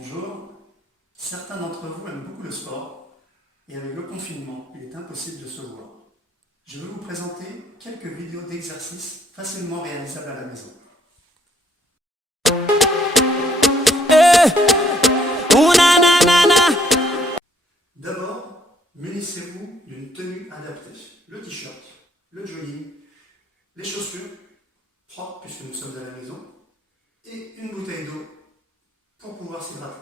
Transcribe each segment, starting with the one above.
Bonjour, certains d'entre vous aiment beaucoup le sport et avec le confinement, il est impossible de se voir. Je vais vous présenter quelques vidéos d'exercices facilement réalisables à la maison. D'abord, munissez-vous d'une tenue adaptée. Le t-shirt, le jogging, les chaussures propres puisque nous sommes à la maison et une bouteille d'eau pour pouvoir s'hydrater.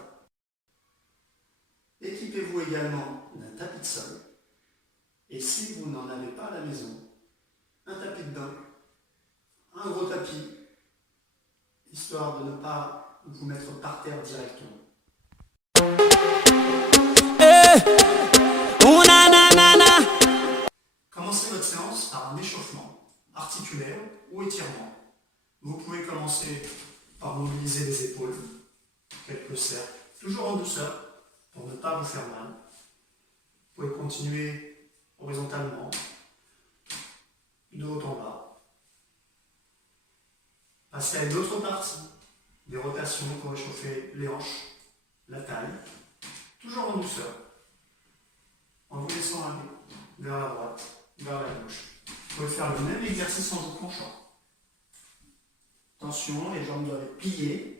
Équipez-vous également d'un tapis de sol et si vous n'en avez pas à la maison, un tapis de bain, un gros tapis, histoire de ne pas vous mettre par terre directement. Commencez votre séance par un échauffement articulaire ou étirement. Vous pouvez commencer par mobiliser les épaules, quelques cercles, toujours en douceur pour ne pas vous faire mal. Vous pouvez continuer horizontalement, de haut en bas. Passez à une autre partie, des rotations pour échauffer les hanches, la taille, toujours en douceur, en vous laissant aller vers la droite, vers la gauche. Vous pouvez faire le même exercice en vous penchant. Attention, les jambes doivent être pliées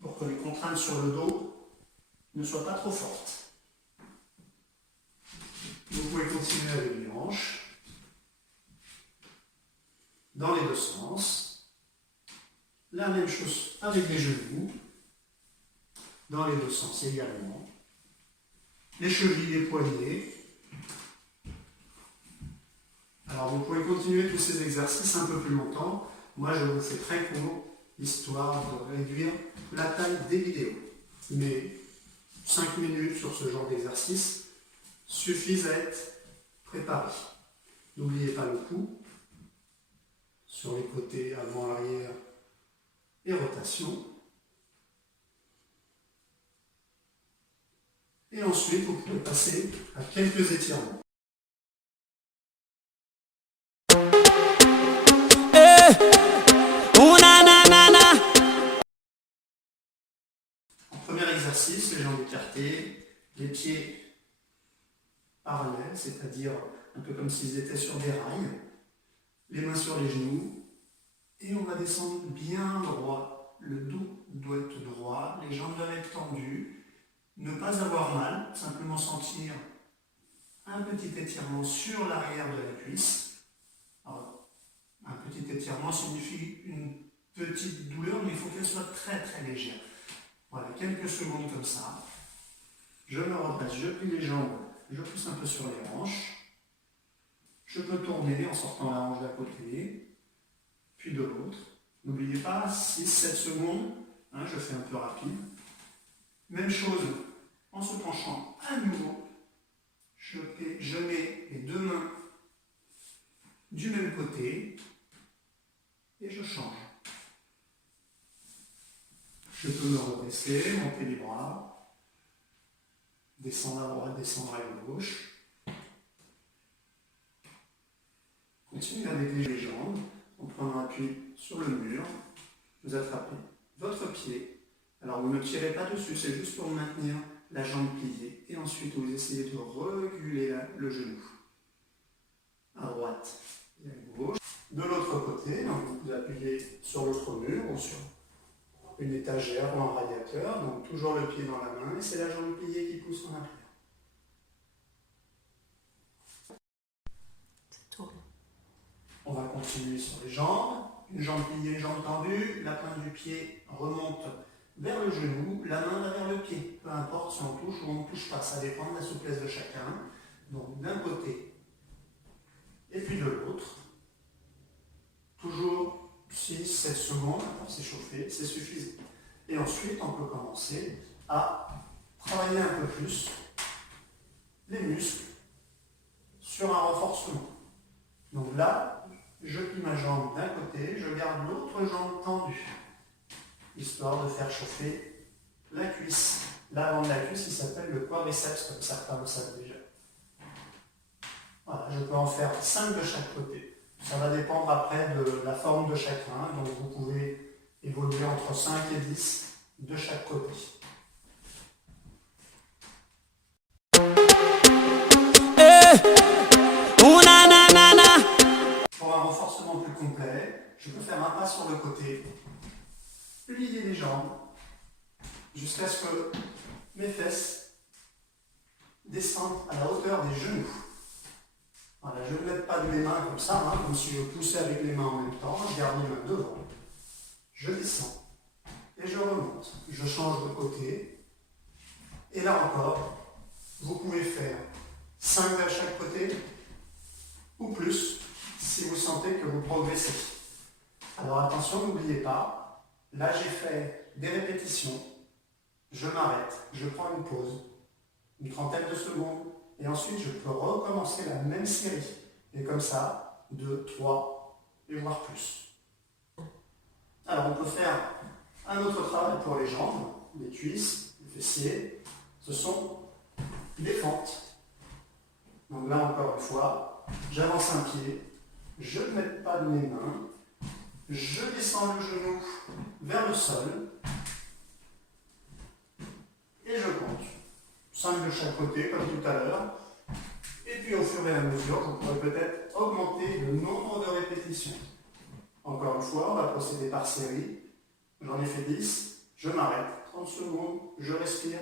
pour que les contraintes sur le dos ne soient pas trop fortes. Vous pouvez continuer avec les hanches, dans les deux sens. La même chose avec les genoux, dans les deux sens également. Les chevilles, les poignets. Alors vous pouvez continuer tous ces exercices un peu plus longtemps. Moi je vous fais très court, histoire de réduire la taille des vidéos. Mais 5 minutes sur ce genre d'exercice suffisent à être préparés. N'oubliez pas le cou, sur les côtés, avant, arrière et rotation. Et ensuite, vous pouvez passer à quelques étirements. En premier exercice, les jambes écartées, les pieds parallèles, c'est-à-dire un peu comme s'ils étaient sur des rails, les mains sur les genoux, et on va descendre bien droit. Le dos doit être droit, les jambes doivent être tendues, ne pas avoir mal, simplement sentir un petit étirement sur l'arrière de la cuisse. Alors, un petit étirement signifie une petite douleur, mais il faut qu'elle soit très très légère. Voilà, quelques secondes comme ça. Je me redresse, je plie les jambes, je pousse un peu sur les hanches. Je peux tourner en sortant la hanche d'un côté, puis de l'autre. N'oubliez pas, 6-7 secondes, je fais un peu rapide. Même chose, en se penchant à nouveau, je mets les deux mains du même côté et je change. Je peux me redresser, monter les bras, descendre à droite, descendre à gauche. Continuez à dégager les jambes en prenant appui sur le mur. Vous attrapez votre pied. Alors vous ne tirez pas dessus, c'est juste pour maintenir la jambe pliée. Et ensuite vous essayez de reculer le genou. À droite et à gauche. De l'autre côté, donc vous appuyez sur l'autre mur ou sur une étagère ou un radiateur. Donc toujours le pied dans la main et c'est la jambe pliée qui pousse en arrière. On va continuer sur les jambes. Une jambe pliée, une jambe tendue. La pointe du pied remonte vers le genou. La main va vers le pied. Peu importe si on touche ou on ne touche pas. Ça dépend de la souplesse de chacun. Donc d'un côté et puis de l'autre. Toujours 6-7 secondes pour s'échauffer. C'est suffisant. Et ensuite, on peut commencer à travailler un peu plus les muscles sur un renforcement. Donc là, je plie ma jambe d'un côté, je garde l'autre jambe tendue, histoire de faire chauffer la cuisse. L'avant de la cuisse, il s'appelle le quadriceps, comme certains le savent déjà. Voilà, je peux en faire 5 de chaque côté. Ça va dépendre après de la forme de chacun, donc vous pouvez évoluer entre 5 et 10 de chaque côté. Pour un renforcement plus complet, je peux faire un pas sur le côté, plier les jambes, jusqu'à ce que mes fesses descendent à la hauteur des genoux. Voilà, je ne mets pas de mes mains comme ça, comme si je poussais avec les mains en même temps. Je garde les mains devant. Je descends et je remonte. Je change de côté. Et là encore, vous pouvez faire 5 à chaque côté ou plus si vous sentez que vous progressez. Alors attention, n'oubliez pas, là j'ai fait des répétitions. Je m'arrête, je prends une pause, une trentaine de secondes, et ensuite je peux recommencer la même série. Et comme ça, 2, 3, et voire plus. Alors on peut faire un autre travail pour les jambes, les cuisses, les fessiers. Ce sont les fentes. Donc là encore une fois, j'avance un pied, je ne mets pas de mes mains, je descends le genou vers le sol, et je compte. 5 de chaque côté, comme tout à l'heure. Et puis au fur et à mesure, vous pourrez peut-être augmenter le nombre de répétitions. Encore une fois, on va procéder par série. J'en ai fait 10, je m'arrête, 30 secondes, je respire,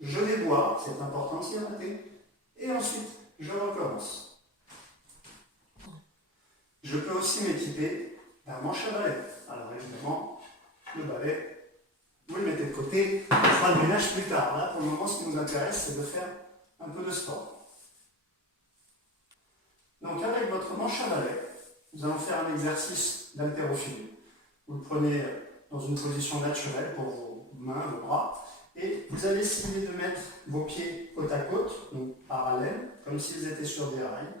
je déboire, c'est important s'y arrêter, et ensuite je recommence. Je peux aussi m'équiper d'un manche à balai. Alors évidemment, le balai, vous le mettez de côté, on fera le ménage plus tard. Là, pour le moment, ce qui nous intéresse, c'est de faire un peu de sport. Donc avec votre manche à balai, nous allons faire un exercice d'haltérophilie. Vous le prenez dans une position naturelle pour vos mains, vos bras, et vous allez essayer de mettre vos pieds côte à côte, donc parallèles, comme s'ils étaient sur des rails,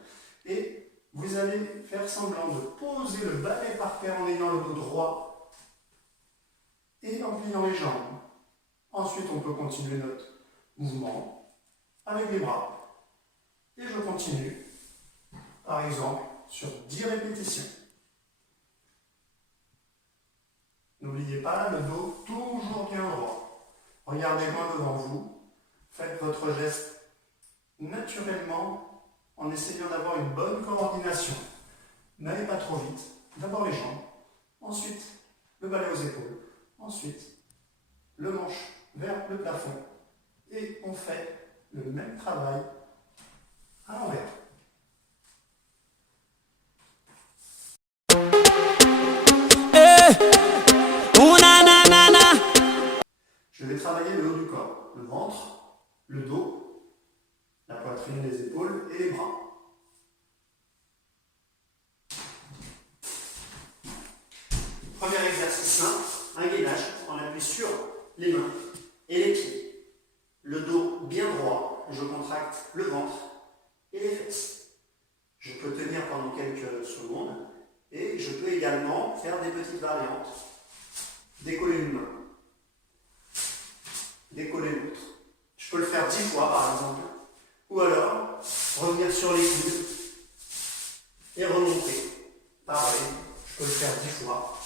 et vous allez faire semblant de poser le balai par terre en ayant le dos droit et en pliant les jambes. Ensuite, on peut continuer notre mouvement avec les bras. Et je continue, par exemple, sur 10 répétitions. N'oubliez pas, le dos toujours bien droit. Regardez loin devant vous. Faites votre geste naturellement en essayant d'avoir une bonne coordination. N'allez pas trop vite. D'abord les jambes, ensuite le balai aux épaules, ensuite le manche vers le plafond. Et on fait le même travail à l'envers. Je vais travailler le haut du corps, le ventre, le dos, la poitrine, les épaules et les bras. Premier exercice simple, un gainage. On appuie sur les mains et les pieds. Le dos bien droit, je contracte le ventre et les fesses. Je peux tenir pendant quelques secondes et je peux également faire des petites variantes. Décoller une main, décoller l'autre. Je peux le faire 10 fois par exemple. Ou alors, revenir sur les coudes et remonter. Pareil, je peux le faire 10 fois.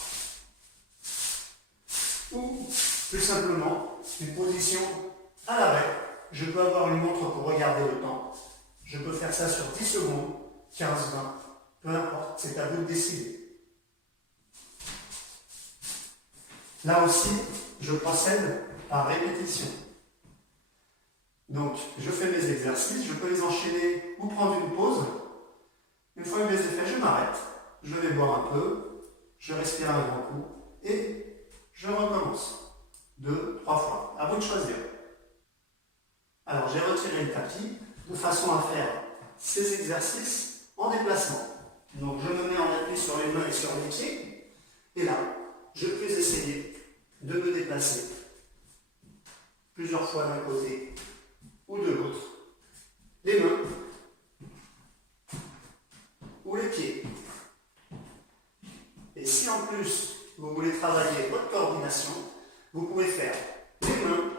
Ou, plus simplement, une position à l'arrêt. Je peux avoir une montre pour regarder le temps. Je peux faire ça sur 10 secondes, 15, 20, peu importe, c'est à vous de décider. Là aussi, je procède par répétition. Donc, je fais mes exercices, je peux les enchaîner ou prendre une pause. Une fois que je les ai faits, je m'arrête, je vais boire un peu, je respire un grand coup et je recommence. 2, 3 fois. À vous de choisir. Alors, j'ai retiré le tapis de façon à faire ces exercices en déplacement. Donc, je me mets en appui sur les mains et sur les pieds. Et là, je peux essayer de me déplacer plusieurs fois d'un côté ou de l'autre. Les mains ou les pieds. Et si en plus vous voulez travailler votre coordination, vous pouvez faire les mains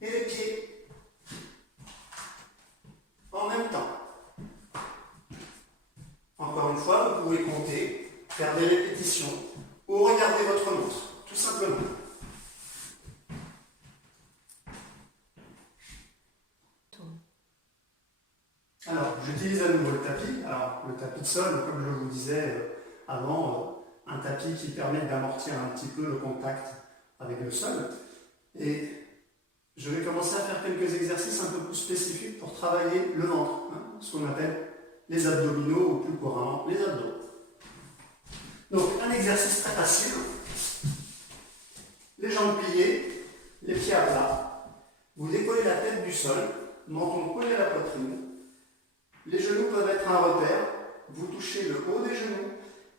et les pieds en même temps. Encore une fois, vous pouvez compter, faire des répétitions ou regarder votre montre, tout simplement. Alors, le tapis de sol, comme je vous disais avant, un tapis qui permet d'amortir un petit peu le contact avec le sol. Et je vais commencer à faire quelques exercices un peu plus spécifiques pour travailler le ventre, ce qu'on appelle les abdominaux ou plus couramment les abdos. Donc, un exercice très facile. Les jambes pliées, les pieds à plat. Vous décollez la tête du sol, menton collé à la poitrine. Les genoux peuvent être un repère. Vous touchez le haut des genoux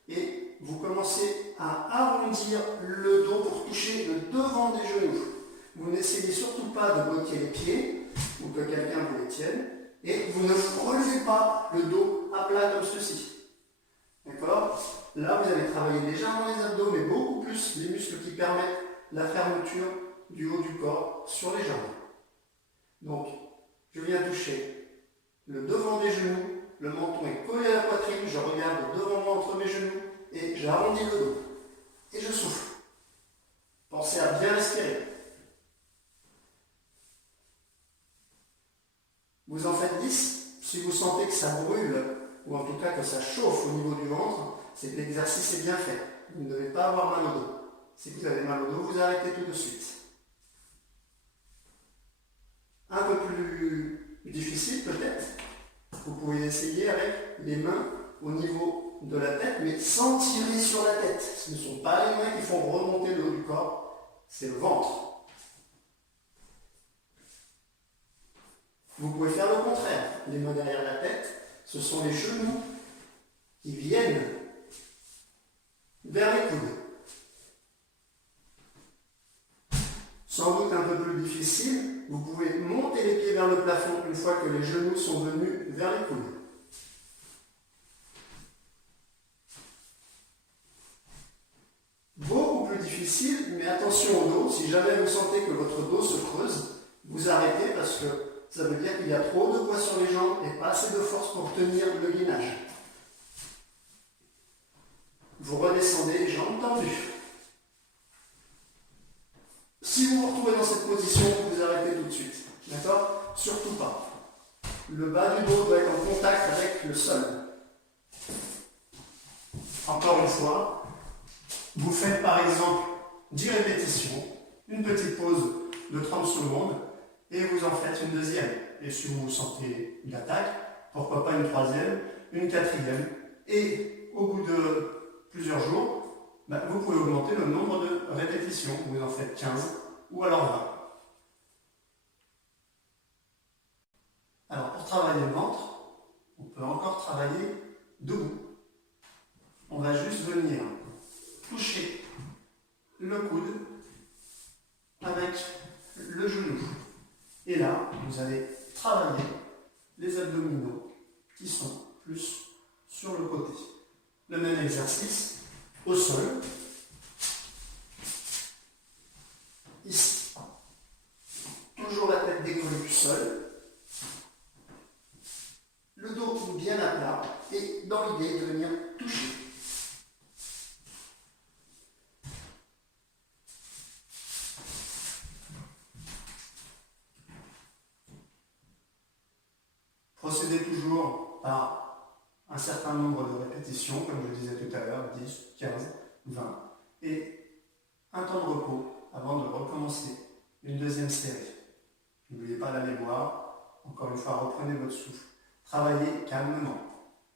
et vous commencez à arrondir le dos pour toucher le devant des genoux. Vous n'essayez surtout pas de bloquer les pieds ou que quelqu'un vous les tienne et vous ne relevez pas le dos à plat comme ceci. D'accord? Là, vous allez travailler légèrement les abdos, mais beaucoup plus les muscles qui permettent la fermeture du haut du corps sur les jambes. Donc, je viens toucher le devant des genoux, le menton est collé à la poitrine, je regarde devant moi entre mes genoux et j'arrondis le dos. Et je souffle. Pensez à bien respirer. Vous en faites 10. Si vous sentez que ça brûle, ou en tout cas que ça chauffe au niveau du ventre, c'est que l'exercice est bien fait. Vous ne devez pas avoir mal au dos. Si vous avez mal au dos, vous arrêtez tout de suite. Un peu plus difficile peut-être, vous pouvez essayer avec les mains au niveau de la tête, mais sans tirer sur la tête. Ce ne sont pas les mains qui font remonter le haut du corps, c'est le ventre. Vous pouvez faire le contraire. Les mains derrière la tête, ce sont les genoux qui viennent vers les coudes. Sans doute un peu plus difficile, vous pouvez monter les pieds vers le plafond une fois que les genoux sont venus vers les coudes. Beaucoup plus difficile, mais attention au dos. Si jamais vous sentez que votre dos se creuse, vous arrêtez parce que ça veut dire qu'il y a trop de poids sur les jambes et pas assez de force pour tenir le gainage. Vous redescendez, jambes tendues. Si vous vous retrouvez dans cette position, vous arrêtez tout de suite. D'accord? Surtout pas. Le bas du dos doit être en contact avec le sol. Encore une fois, vous faites par exemple 10 répétitions, une petite pause de 30 secondes, et vous en faites une deuxième. Et si vous sentez une attaque, pourquoi pas une troisième, une quatrième. Et au bout de plusieurs jours, vous pouvez augmenter le nombre de répétitions. Vous en faites 15 ou alors 20. Alors pour travailler le ventre, on peut encore travailler debout. On va juste venir toucher le coude avec le genou. Et là, vous allez travailler les abdominaux qui sont plus sur le côté. Le même exercice au sol. Ici. Toujours la tête décollée du sol. Le dos bien à plat et dans l'idée de venir toucher. Procédez toujours par un certain nombre de répétitions, comme je disais tout à l'heure, 10, 15, 20, et un temps de repos avant de recommencer une deuxième série. N'oubliez pas la mémoire, encore une fois, reprenez votre souffle, travaillez calmement.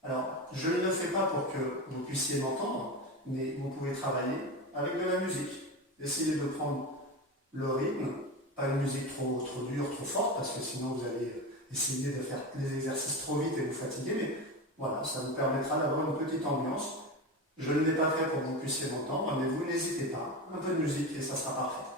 Alors, je ne le fais pas pour que vous puissiez m'entendre, mais vous pouvez travailler avec de la musique. Essayez de prendre le rythme, pas une musique trop dure, trop forte, parce que sinon vous allez essayer de faire les exercices trop vite et vous fatiguer, mais voilà, ça vous permettra d'avoir une petite ambiance. Je ne l'ai pas fait pour que vous puissiez m'entendre, mais vous n'hésitez pas. Un peu de musique et ça sera parfait.